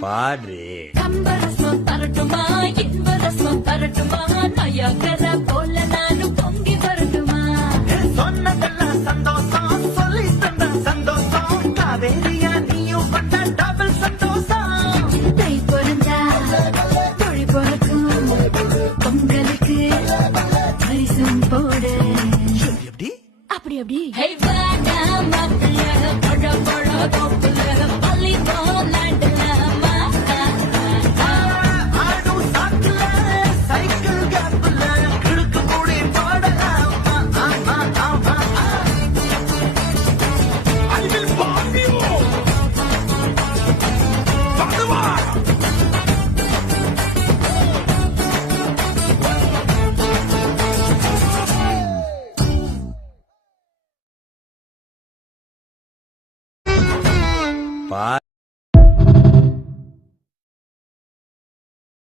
பாடு. கம்பரசம் தரட்டுமா, இன்பரசம் தரட்டுமா, நயகர போல நானும் பொங்கி வரட்டுமா? சொன்னதெல்லாம் சந்தோஷம்